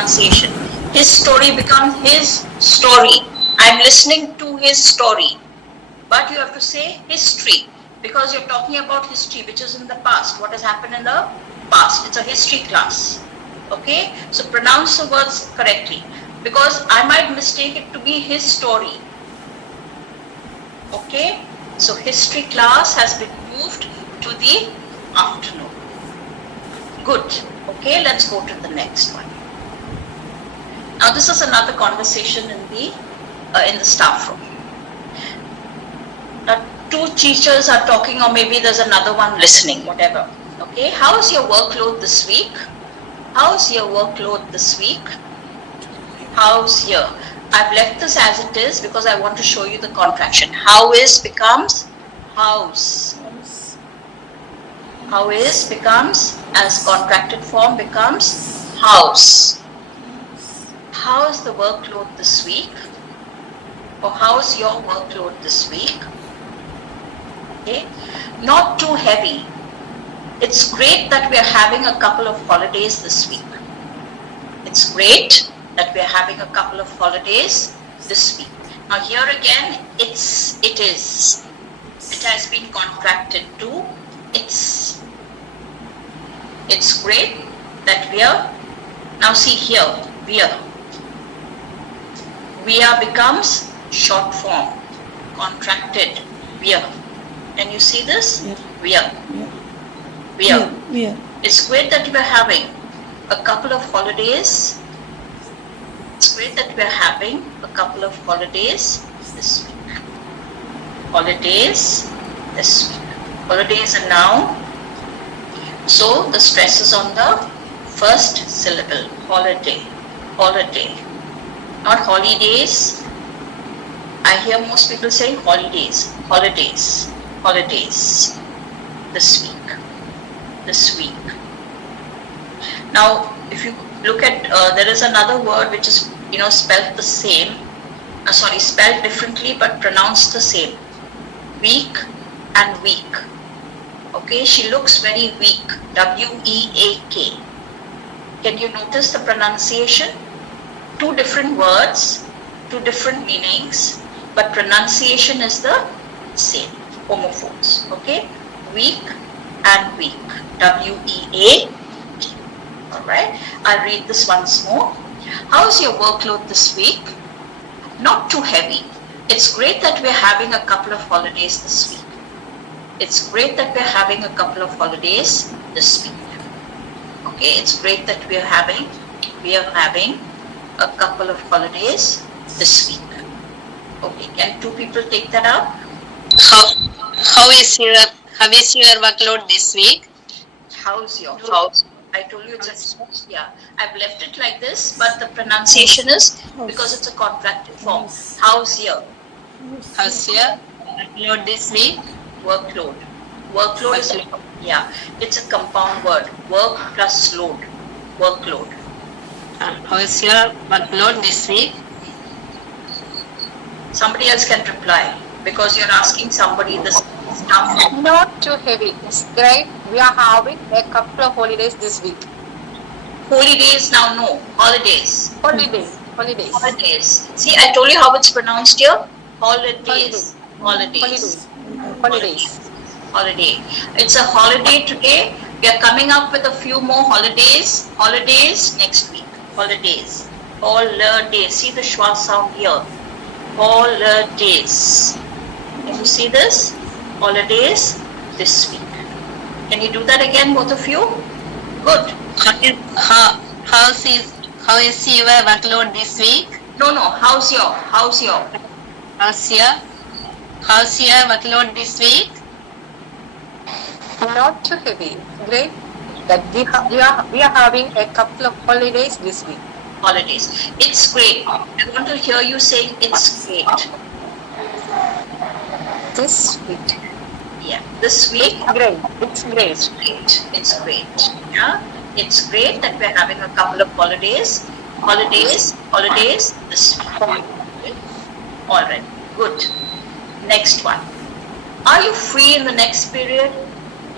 pronunciation. His story becomes his story. I'm listening to his story. But you have to say history because you're talking about history, which is in the past. What has happened in the past? It's a history class. Okay? So pronounce the words correctly because I might mistake it to be his story. Okay? So history class has been moved to the afternoon. Good. Okay, let's go to the next one. Now this is another conversation in the staff room. Now two teachers are talking, or maybe there's another one listening, whatever. Okay, how's your workload this week? How's your workload this week? How's your? I've left this as it is because I want to show you the contraction. How is becomes house. How is becomes, as contracted form becomes house. How's the workload this week? Or how's your workload this week? Okay, not too heavy. It's great that we are having a couple of holidays this week. It's great that we are having a couple of holidays this week. Now here again, it is. It has been contracted to it's. It's great that we are. Now see here, we are. We are becomes short form, contracted. We are. Can you see this? Yeah. We are. We are. Yeah. It's great that we are having a couple of holidays. It's great that we are having a couple of holidays this week. Holidays this week. Holidays are noun. So the stress is on the first syllable. Holiday. Holiday. Not holidays. I hear most people say holidays. Holidays. Holidays. This week. This week. Now, if you look at, there is another word which is, spelled the same. Spelled differently but pronounced the same. Week and week. Okay, she looks very weak. W-E-A-K. Can you notice the pronunciation? Two different words, two different meanings, but pronunciation is the same. Homophones. Okay, weak and weak. W-E-A-K. Alright, I'll read this once more. How's your workload this week? Not too heavy. It's great that we're having a couple of holidays this week. It's great that we're having a couple of holidays this week. Okay, it's great that we are having a couple of holidays this week. Okay, can two people take that up? How is your workload this week? How's your house? I told you it's I've left it like this, but the pronunciation is because it's a contracted form. How's your Workload this week? Workload. Workload is it's a compound word. Work plus load. Workload. How is your workload this week? Somebody else can reply because you're asking somebody this stuff. Not too heavy. It's great. We are having a couple of holidays this week. Holidays now, no. Holidays. Holidays. See, I told you how it's pronounced here. Holidays. Holiday. It's a holiday today. We are coming up with a few more holidays. Holidays next week. Holidays. Holidays. See the schwa sound here. Holidays. Can you see this? Holidays this week. Can you do that again, both of you? Good. How is your workload this week? No. How's your? How's your workload this week? Not too heavy. Great. That we are having a couple of holidays this week. Holidays. It's great. I want to hear you saying it's great. This week. Yeah. This week. Great. It's great. It's great. Yeah. It's great that we're having a couple of holidays. Holidays this week. All right. Good. Next one. Are you free in the next period?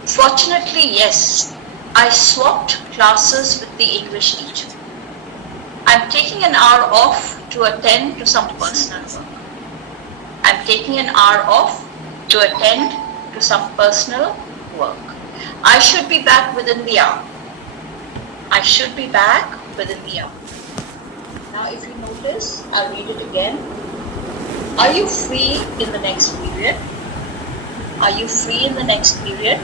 Fortunately, yes. I swapped classes with the English teacher. I'm taking an hour off to attend to some personal work. I'm taking an hour off to attend to some personal work. I should be back within the hour. I should be back within the hour. Now if you notice, I'll read it again. Are you free in the next period? Are you free in the next period?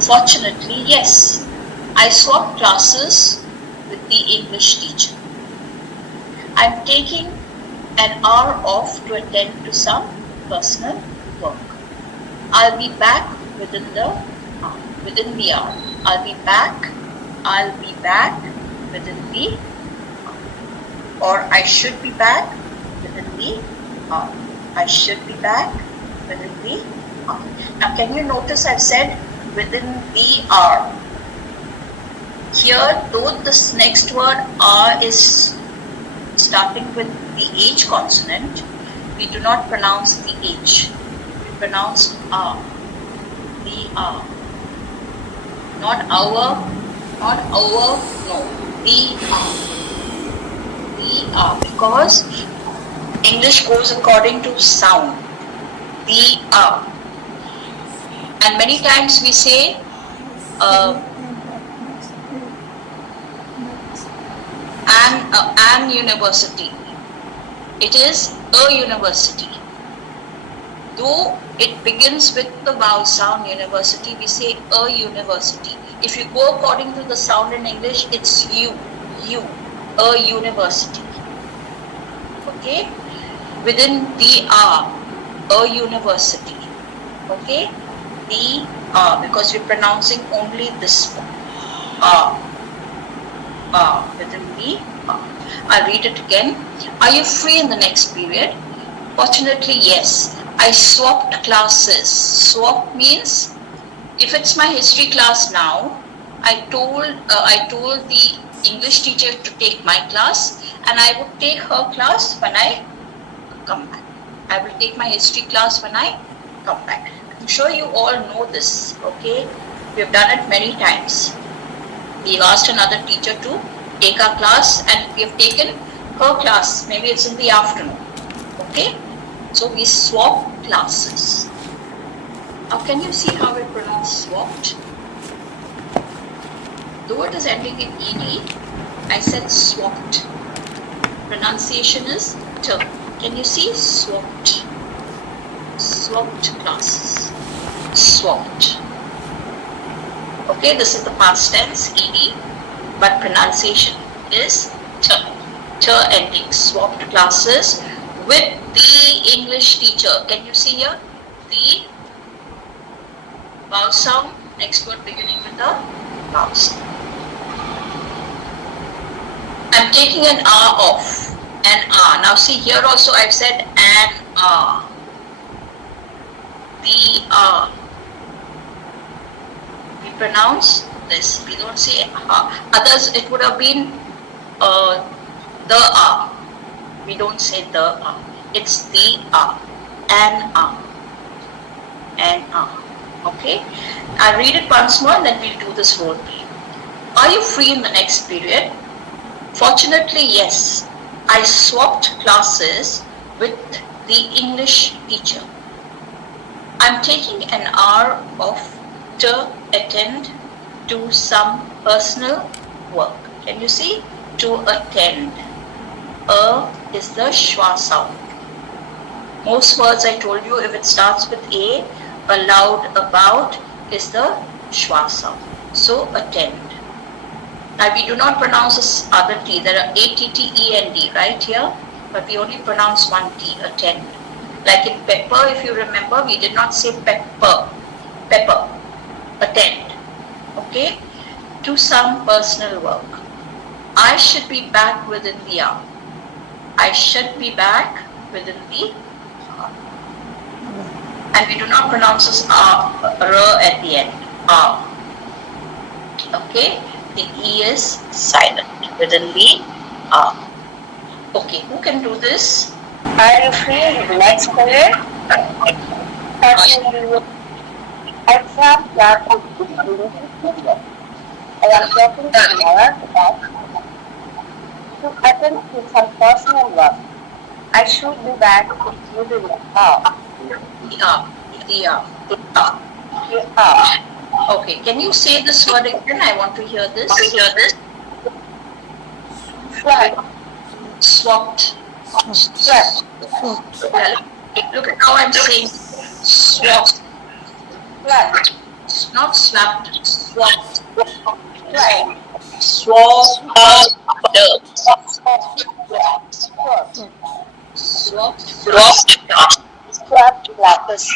Fortunately, yes. I swapped classes with the English teacher. I'm taking an hour off to attend to some personal work. I'll be back within the hour. I'll be back within the hour. Or I should be back within the hour. I should be back within the hour. Now can you notice I've said within the hour. Here, though this next word R is starting with the H consonant, we do not pronounce the H. We pronounce R. The R. Not our, no. The R. The R. Because English goes according to sound. The R. And many times we say an university. It is a university. Though it begins with the vowel sound university, we say a university. If you go according to the sound in English, it's you, a university. Okay? Within the R, a university. Okay? The R, because we're pronouncing only this one. Within the R. I'll read it again. Are you free in the next period? Fortunately, yes. I swapped classes. Swap means if it's my history class now, I told the English teacher to take my class, and I would take her class when I come back. I will take my history class when I come back. I'm sure you all know this, okay? We've done it many times. We've asked another teacher to take our class and we have taken her class. Maybe it's in the afternoon, okay? So we swap classes. Now can you see how we pronounce swapped? Though it is ending in ed, I said swapped. Pronunciation is t. Can you see swapped? Swapped classes. Swapped. Okay, this is the past tense, ed, but pronunciation is t. T ending. Swapped classes with the English teacher. Can you see here? The vowel sound, next word beginning with the vowel sound. I'm taking an R off. An R. Now see here also I've said an R. The R. We pronounce this. We don't say R. Others it would have been the R. We don't say the R. It's the R. An R. An R. Okay? I'll read it once more and then we'll do this role play. Are you free in the next period? Fortunately, yes. I swapped classes with the English teacher. I'm taking an hour off to attend to some personal work. Can you see? To attend. Is the schwa sound. Most words I told you, if it starts with a, allowed, about is the schwa sound. So attend. Now we do not pronounce this other T. There are A-T-T-E-N-D right here, but we only pronounce one T, attend. Like in pepper, if you remember, we did not say pepper. Pepper. Attend. Okay? To some personal work. I should be back within the hour. I should be back within the hour. And we do not pronounce this R at the end. R. Okay? The E is silent within the R. Okay, who can do this? Are you free in the next period? I swap classes with the English teacher. I am talking an hour off to attend to some personal work. I should be back within the hour. The Okay, can you say this word again? I want to hear this. Swapped. Look at how I'm saying swapped. Not slapped. Swapped. Swapped glasses.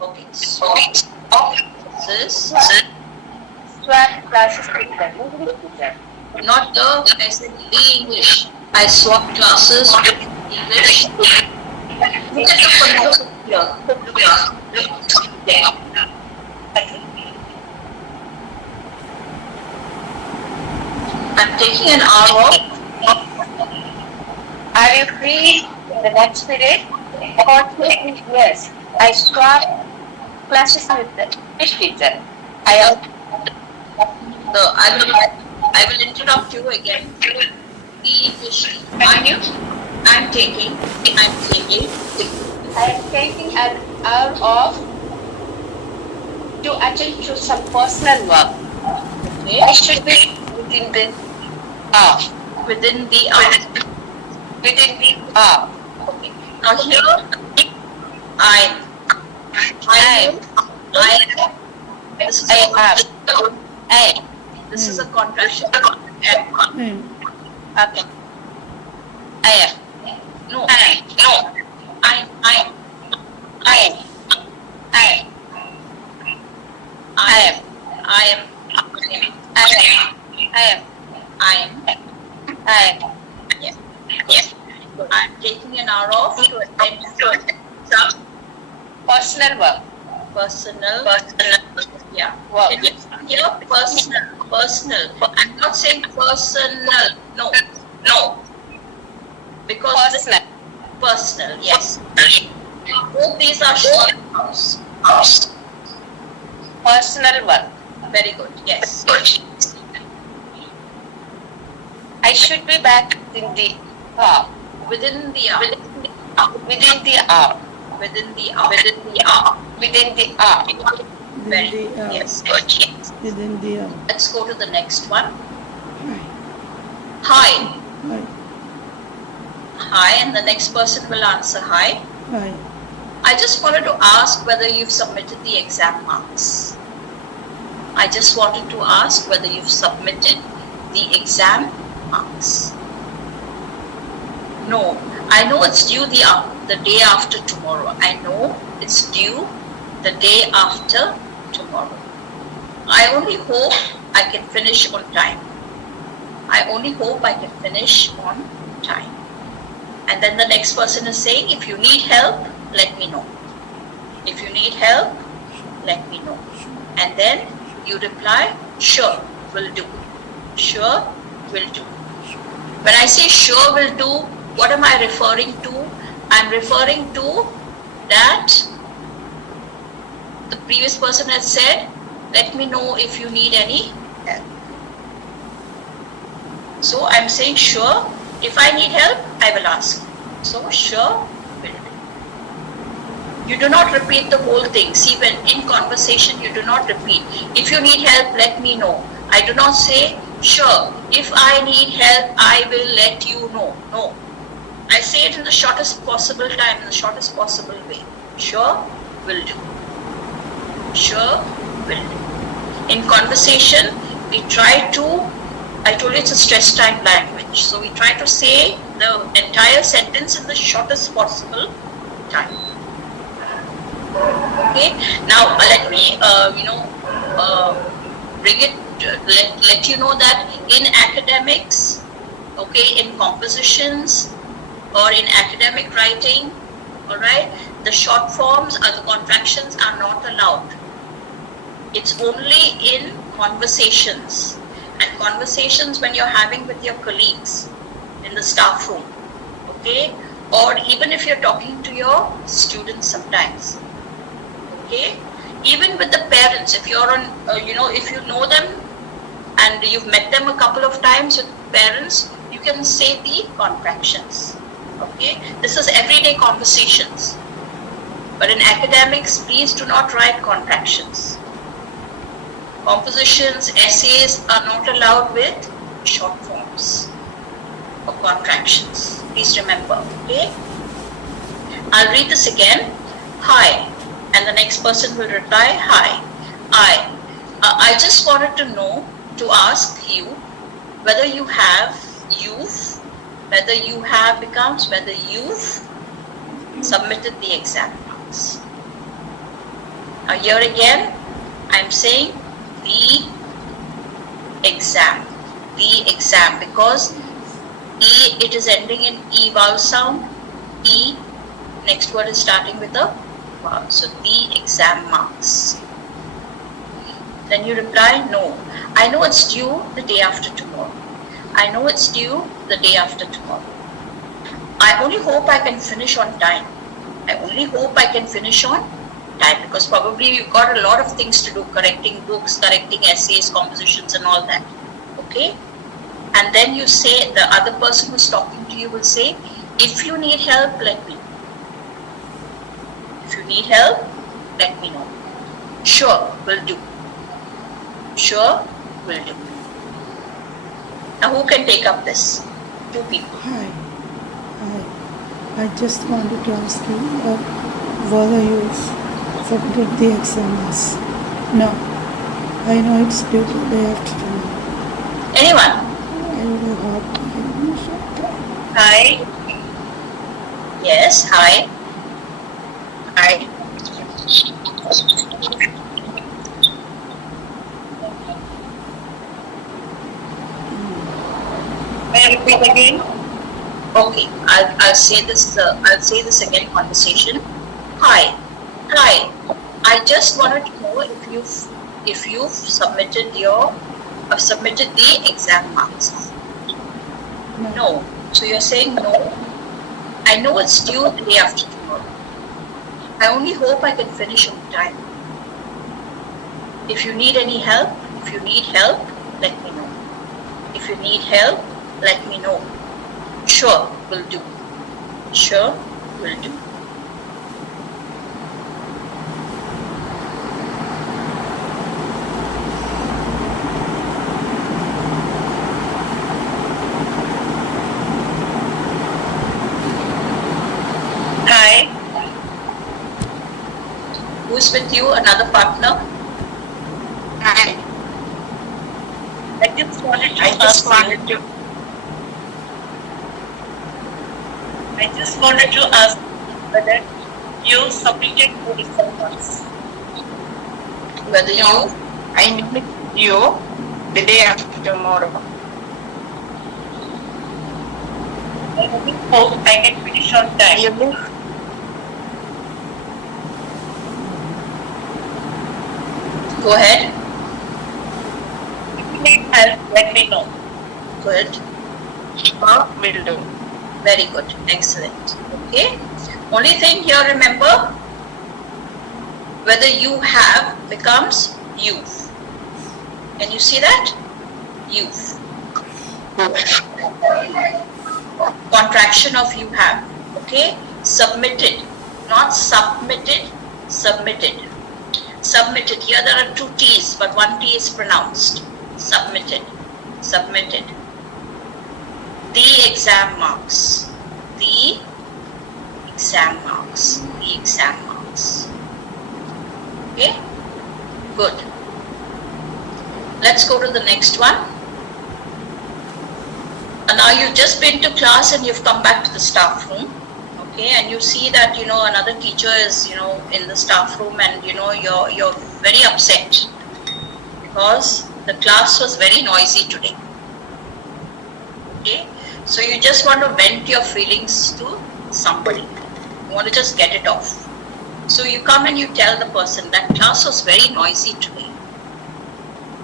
Okay. Swapped glasses with the English teacher. Not the, I said the English. I swapped classes with English. Look at the here. I'm taking an hour off. Are you free in the next period? Yes. I swapped classes with the English teacher. I will interrupt you again. The English. I'm taking an hour off to attend to some personal work. Okay. I should be within the hour. Within the hour. Okay. Now here, this is a contraction. Okay. No. I'm taking an hour off to attend to some personal work. Yeah. Work. Here, personal. I'm not saying personal. No. Because personal. Yes. Both these are short terms. Personal work. Very good. Yes. I should be back in the hour. Within the hour. Very good. Yes. Within the hour. Let's go to the next one. Hi. And the next person will answer hi. I just wanted to ask whether you've submitted the exam marks. No, I know it's due the day after tomorrow. I only hope I can finish on time. And then the next person is saying, if you need help, let me know. And then you reply, sure, will do. When I say sure will do, what am I referring to? I'm referring to that the previous person has said, let me know if you need any help. So I'm saying sure, if I need help, I will ask. So sure will do. You do not repeat the whole thing. See, when in conversation, you do not repeat. If you need help, let me know. I do not say, sure, if I need help, I will let you know. No. I say it in the shortest possible time, in the shortest possible way. Sure will do. In conversation, we try to, I told you it's a stress time language. So we try to say the entire sentence in the shortest possible time. Okay. Now let me, bring it. Let you know that in academics, okay, in compositions or in academic writing, all right, the short forms or the contractions are not allowed. It's only in conversations, and conversations when you're having with your colleagues in the staff room, okay, or even if you're talking to your students sometimes, okay, even with the parents, if you're on, if you know them and you've met them a couple of times with parents, you can say the contractions. Okay, this is everyday conversations. But in academics, please do not write contractions. Compositions, essays are not allowed with short forms or contractions. Please remember, okay? I'll read this again. Hi, and the next person will reply, hi. I just wanted to know, to ask you whether you have, whether you have becomes whether you've submitted the exam marks. Now here again, I'm saying the exam, because E, it is ending in E vowel sound. E, next word is starting with a vowel. So the exam marks. Then you reply, no. I know it's due the day after tomorrow. I know it's due the day after tomorrow. I only hope I can finish on time. I only hope I can finish on time, because probably you've got a lot of things to do, correcting books, correcting essays, compositions and all that. Okay? And then you say, the other person who's talking to you will say, if you need help, let me know. If you need help, let me know. Sure, will do. Sure, will do. Now who can take up this? Two people. Hi. I just wanted to ask you whether you submitted the exams. No. I know it's due the day after tomorrow. Anyone? I will hope I can finish on time. Hi. Yes, hi. Hi. May I repeat again? Okay, I'll say this. I'll say this again. Conversation. Hi. I just wanted to know if you've submitted the exam marks. No. So you're saying no. I know it's due the day after tomorrow. I only hope I can finish on time. If you need any help, let me know. If you need help, let me know. Sure, will do. Sure, will do. Hi. Who's with you? Another partner? Hi. I just wanted to ask whether you submitted the exam marks. Whether I need you the day after tomorrow. I only hope I can finish on time. Go ahead. If you need help, let me know. Good. Will do. Very good. Excellent. Okay. Only thing here, remember, whether you have becomes youth. Can you see that? Youth. Contraction of you have. Okay. Submitted. Not submitted. Submitted. Submitted. Here there are two T's, but one T is pronounced. Submitted. Submitted. The exam marks. The exam marks. The exam marks. Okay? Good. Let's go to the next one. And now you've just been to class and you've come back to the staff room. Okay, and you see that, another teacher is, in the staff room, and, you're very upset because the class was very noisy today. Okay, so you just want to vent your feelings to somebody. You want to just get it off. So you come and you tell the person that class was very noisy today.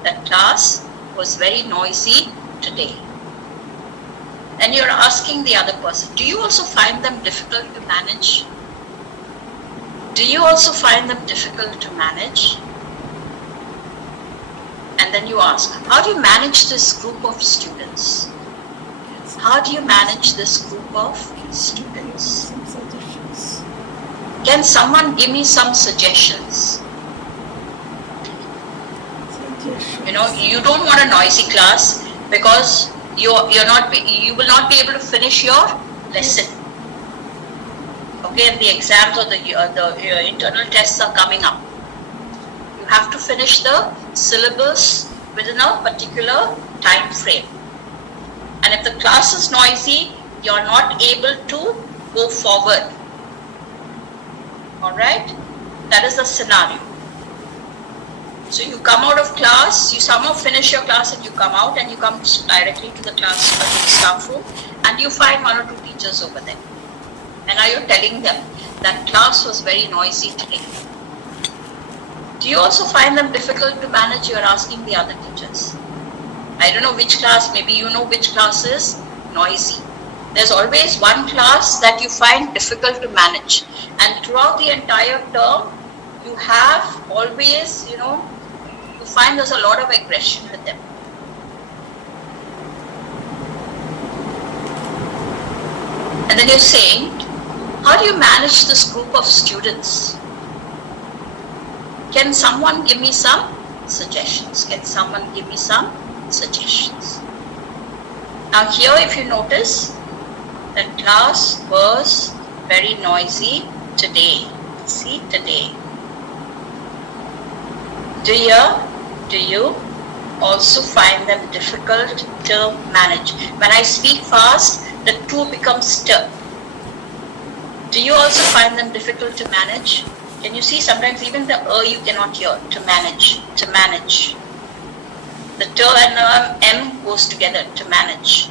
That class was very noisy today. And you're asking the other person, do you also find them difficult to manage? Do you also find them difficult to manage? And And then you ask, how do you manage this group of students? How do you manage this group of students? Some suggestions. Can someone give me some suggestions? You know, you don't want a noisy class because you will not be able to finish your lesson. Okay, and the exams or the internal tests are coming up. You have to finish the syllabus within a particular time frame. And if the class is noisy, you are not able to go forward. Alright? That is the scenario. So you come out of class, you somehow finish your class and you come out and you come directly to the class or to the staff room and you find one or two teachers over there. And now you're telling them that class was very noisy today. Do you also find them difficult to manage? You're asking the other teachers. I don't know which class, maybe you know which class is noisy. There's always one class that you find difficult to manage. And throughout the entire term, you have always, you find there's a lot of aggression with them. And then you're saying, how do you manage this group of students? Can someone give me some suggestions? Can someone give me some suggestions? Now here, if you notice, the class was very noisy today. See, today. Do you also find them difficult to manage? When I speak fast, the two becomes t. Do you also find them difficult to manage? Can you see sometimes even the you cannot hear? To manage. The t and m goes together, to manage.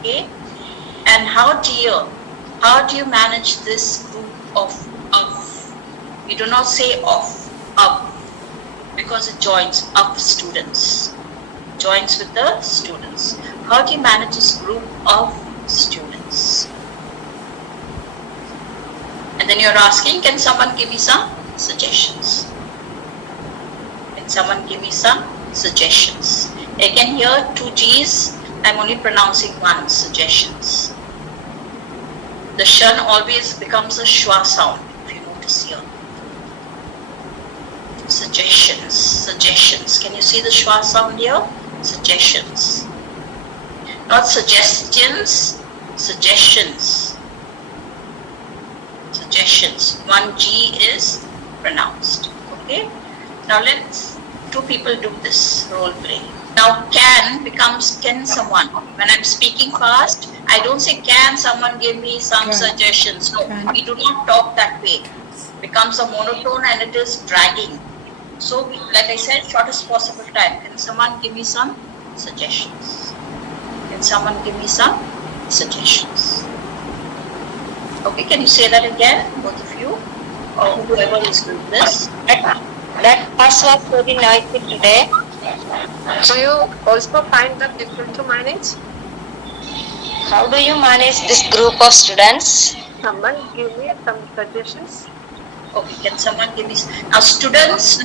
Okay? And how do you manage this group of? You do not say of, because it joins up students. Joins with the students. How do you manage this group of students? And then you're asking, can someone give me some suggestions? Can someone give me some suggestions? Again here, 2 G's, I'm only pronouncing one, suggestions. The shan always becomes a schwa sound, if you notice here. Suggestions. Can you see the schwa sound here? Suggestions. Not suggestions, suggestions. 1 G is pronounced. Okay? Now let's 2 people do this role play. Now can becomes can someone. When I'm speaking fast, I don't say can someone give me some suggestions. No, we do not talk that way. It becomes a monotone and it is dragging. So like I said, shortest possible time. Can someone give me some suggestions? Can someone give me some suggestions? Okay, can you say that again, both of you? Or whoever is doing this? That class was very noisy today. Do you also find them difficult to manage? How do you manage this group of students? Someone give me some suggestions. Okay, can someone give me now students.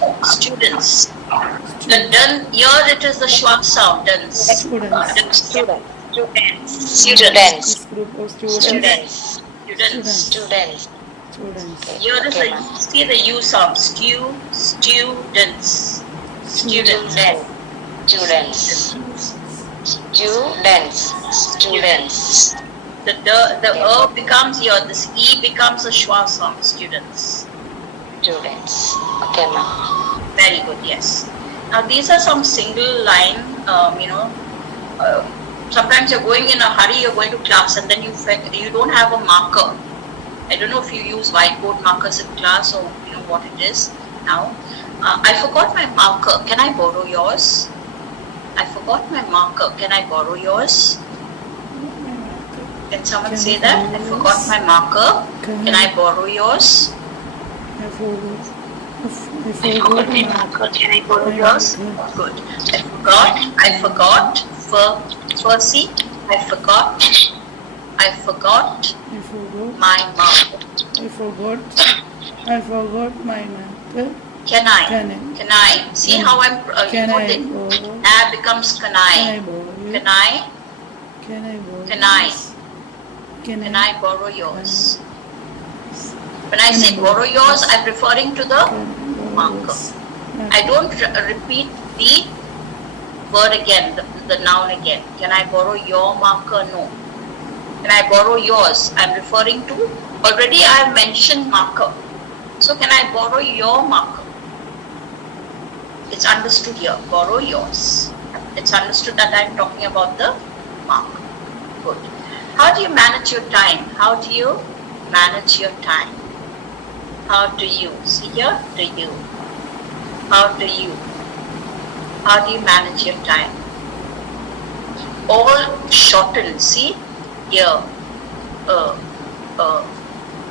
The dun here it is the short sound. Duns. Students. Students. This group of students. Students. Here is the see the U sound. Students. The becomes here. This E becomes a schwa sound. Students. Okay, ma'am. Very good. Yes. Now these are some single line. Sometimes you're going in a hurry. You're going to class, and then you don't have a marker. I don't know if you use whiteboard markers in class or you know what it is now. I forgot my marker. Can I borrow yours? I forgot my marker. Can I borrow yours? Can someone say that? I forgot my marker. Can I borrow yours? I forgot. I forgot my marker. Can I borrow yours? Good. I forgot. Percy. I forgot my marker. I forgot my marker. Can I? Can I? Can I? See how I'm Can I putting? borrow? A becomes can Can I I? borrow you? Can I? Can I borrow Can I? yours? Can Can I? I borrow yours? When I Can I say borrow yours, I'm referring to the Can I borrow marker. yours? I don't repeat the word again, the noun again. Can I borrow your marker? No. Can I borrow yours? I'm referring to, already I have mentioned marker. So can I borrow your marker? It's understood here, borrow yours. It's understood that I'm talking about the marker. Good. How do you manage your time? How do you manage your time? How do you? See here, do you? How do you? How do you manage your time? All shortened, see here.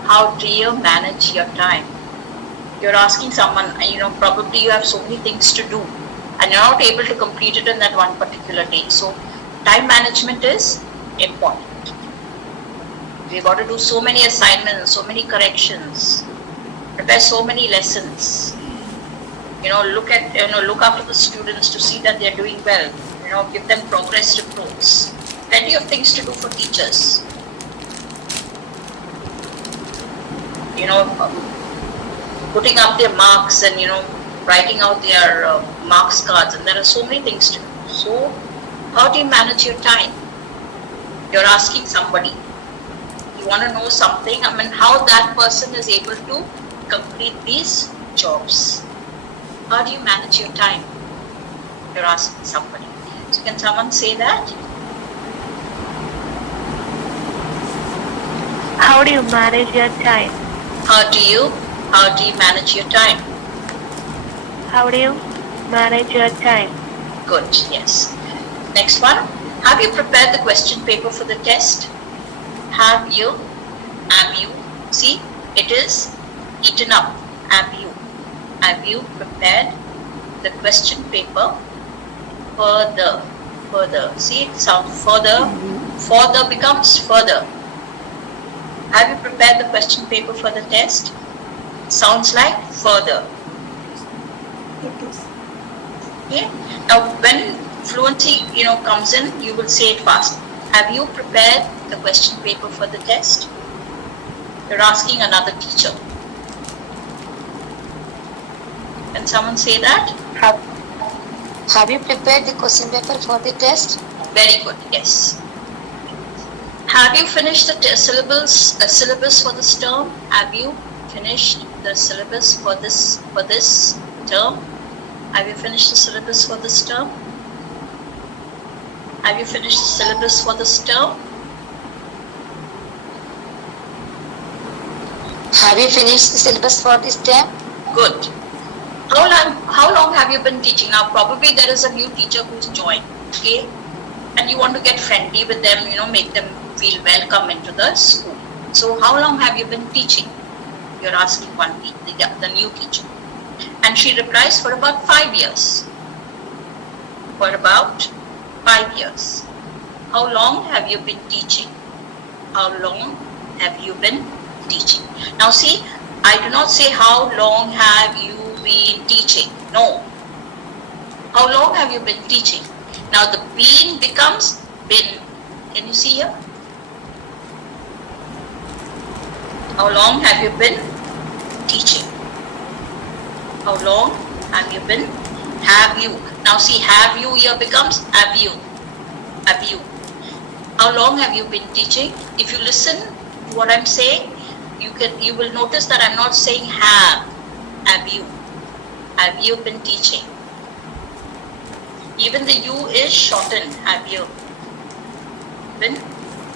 How do you manage your time? You're asking someone, probably you have so many things to do and you're not able to complete it in that one particular day. So time management is important. We've got to do so many assignments, so many corrections, prepare so many lessons. Look after the students to see that they're doing well. Give them progress reports. Plenty of things to do for teachers. Putting up their marks and writing out their marks cards, and there are so many things to do. So how do you manage your time? You're asking somebody, you want to know something, how that person is able to complete these jobs. How do you manage your time? You're asking somebody. So can someone say that? How do you manage your time? How do you manage your time? How do you manage your time? Good, yes. Next one. Have you prepared the question paper for the test? Have you? See, it is eaten up. Have you prepared the question paper? Further. See, it sounds further. Further becomes further. Have you prepared the question paper for the test? Sounds like further. Okay. Now, when fluency, comes in, you will say it fast. Have you prepared the question paper for the test? You're asking another teacher. Can someone say that? Have you prepared the question paper for the test? Very good, yes. Have you finished the syllabus for this term? Have you finished the syllabus for this term? Have you finished the syllabus for this term? Have you finished the syllabus for this term? Have you finished the syllabus for this term? Good. How long have you been teaching? Now probably there is a new teacher who's joined, okay? And you want to get friendly with them, make them feel welcome into the school. So how long have you been teaching? You're asking the new teacher. And she replies, for about 5 years. For about 5 years. How long have you been teaching? How long have you been teaching? Now see, I do not say how long have you been teaching. No. How long have you been teaching? Now the been becomes been. Can you see here? How long have you been teaching? How long have you been? Have you. Now see, have you here becomes have you. Have you. How long have you been teaching? If you listen to what I'm saying, you will notice that I'm not saying have. Have you. Have you been teaching? Even the you is shortened. Have you been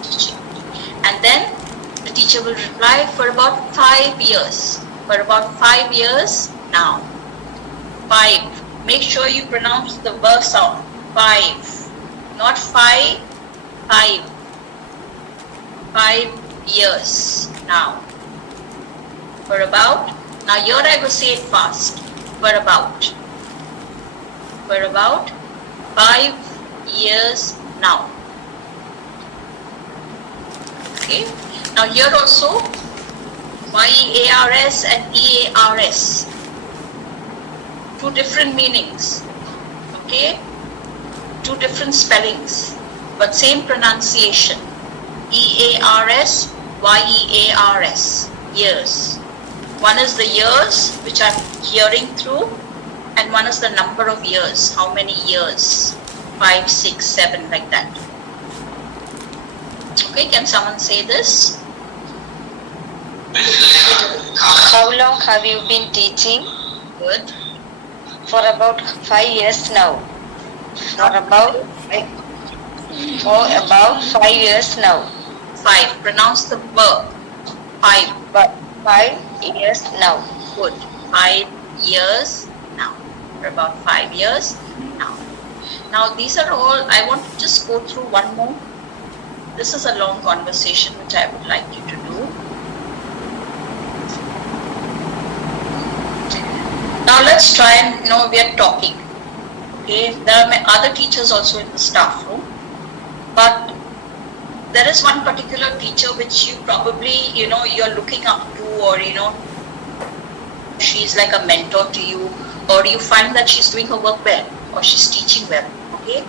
teaching? And then the teacher will reply, for about 5 years. For about 5 years now. 5. Make sure you pronounce the verb sound. 5. Not 5. 5. 5 years now. For about. Now here I will say it fast. For about. For about 5 years now. Okay. Now here also, YEARS and EARS. two different meanings, okay? Two different spellings, but same pronunciation. E-A-R-S, Y-E-A-R-S, years. One is the years which I'm hearing through, and one is the number of years, how many years, 5, 6, 7, like that. Okay, can someone say this? How long have you been teaching? Good. For about 5 years now. For about 5 years now. 5. Pronounce the verb. 5. But 5 years now. Good. 5 years now. For about 5 years now. Now these are all, I want to just go through one more. This is a long conversation which I would like you to do. Now let's try and, we are talking. Okay, there are other teachers also in the staff room, but there is one particular teacher which you probably, you're looking up to, or, she's like a mentor to you, or you find that she's doing her work well, or she's teaching well, okay?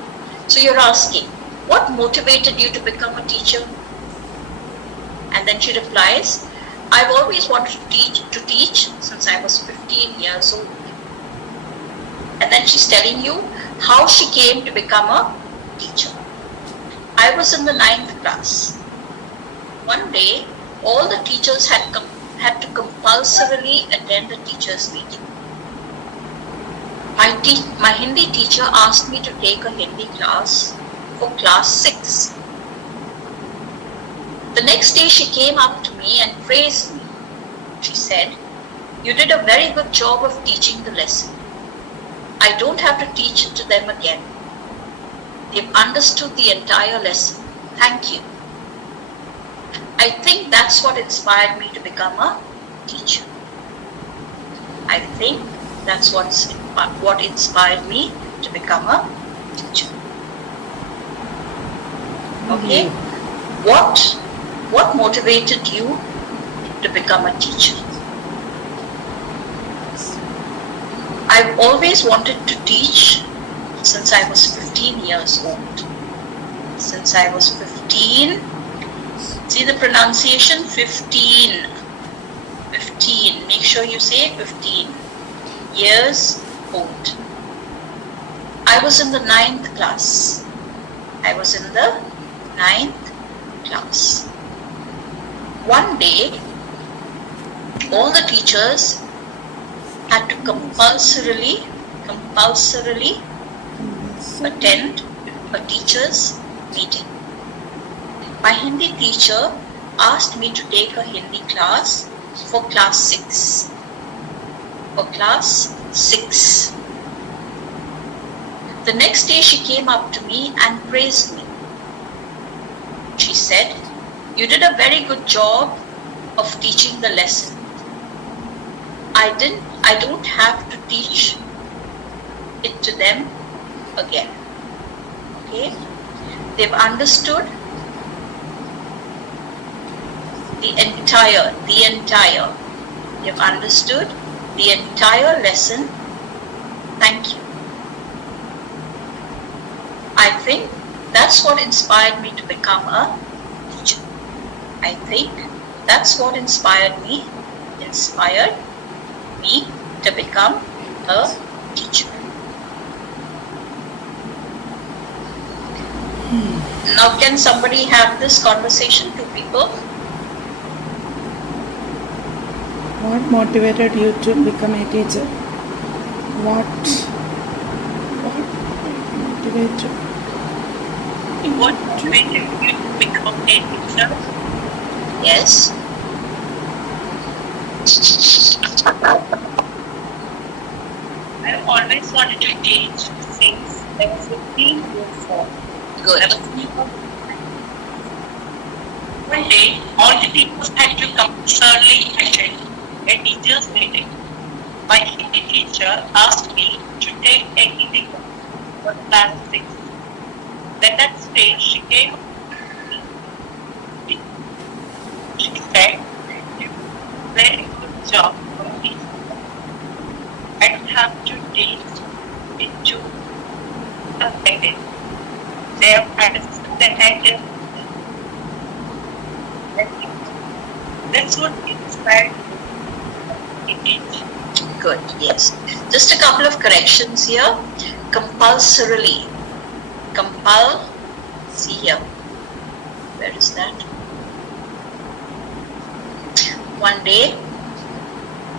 So you're asking, what motivated you to become a teacher? And then she replies, I've always wanted to teach since I was 15 years old. And then she's telling you how she came to become a teacher. I was in the 9th class. One day, all the teachers had to compulsorily attend a teachers' meeting. My Hindi teacher asked me to take a Hindi class for class 6. The next day she came up to me and praised me. She said, "You did a very good job of teaching the lesson. I don't have to teach it to them again. They've understood the entire lesson. Thank you." I think that's what inspired me to become a teacher. I think that's what inspired me to become a teacher. Okay? What motivated you to become a teacher? I've always wanted to teach since I was 15 years old. Since I was 15, see the pronunciation? 15. 15. Make sure you say 15 years old. I was in the 9th class. I was in the 9th class. One day, all the teachers had to compulsorily attend a teacher's meeting. My Hindi teacher asked me to take a Hindi class for class 6. For class 6. The next day she came up to me and praised me. She said, "You did a very good job of teaching the lesson. I don't have to teach it to them again." Okay? They've understood the entire, you've understood the entire lesson. Thank you. I think that's what inspired me to become a teacher. I think that's what inspired me to become a teacher. Now, can somebody have this conversation to people? What motivated you to become a teacher? What motivated? What motivated you to become a teacher? Yes. I've always wanted to teach since I was 15 years old. Good. One day, all the teachers had to compulsorily attend a teacher's meeting. My Hindi teacher asked me to take a Hindi class for class 6. The next day, she came to me. She said, "You did a very good job of teaching. I don't have to teach That's what inspired me. Good, yes. Just a couple of corrections here. Compulsorily. See here. Where is that? One day,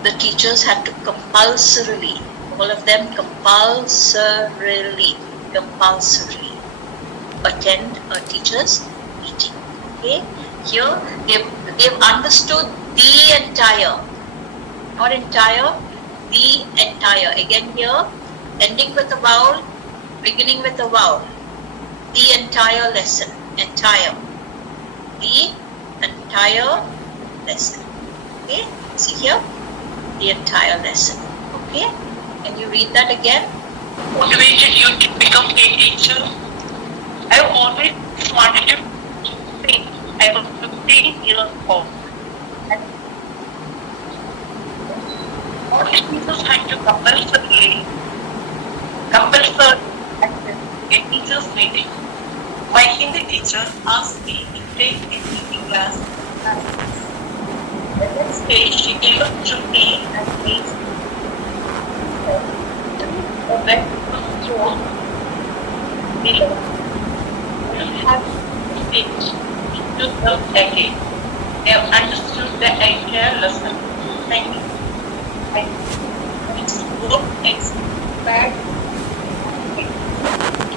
the teachers had to compulsorily, all of them compulsorily attend a teacher's meeting. Okay? Here, they've understood the entire, not entire, the entire. Again here, ending with a vowel, beginning with a vowel. The entire lesson, entire. The entire lesson. Okay? See here? The entire lesson. Okay? Can you read that again? Motivated you to become a teacher? I've always wanted to think. I was 15 years old. And all the teachers had to compulsory attend a teacher's meeting. My Hindi teacher asked me to take a Hindi class. The next day, she gave up to me and made a very strong below. I have speech to them again. They have understood the entire lesson. Thank you. It's good, it's bad.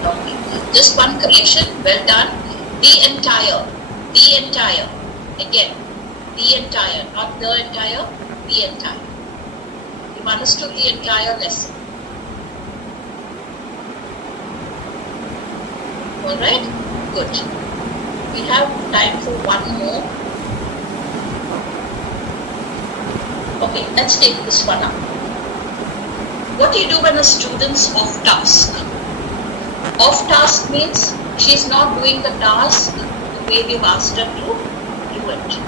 Okay. Just one correction. Well done. The entire. Again. The entire. Not the entire. The entire. You've understood the entire lesson. Alright? Good. We have time for one more. Okay, let's take this one up. What do you do when a student's off task? Off task means she's not doing the task the way we've asked her to do it.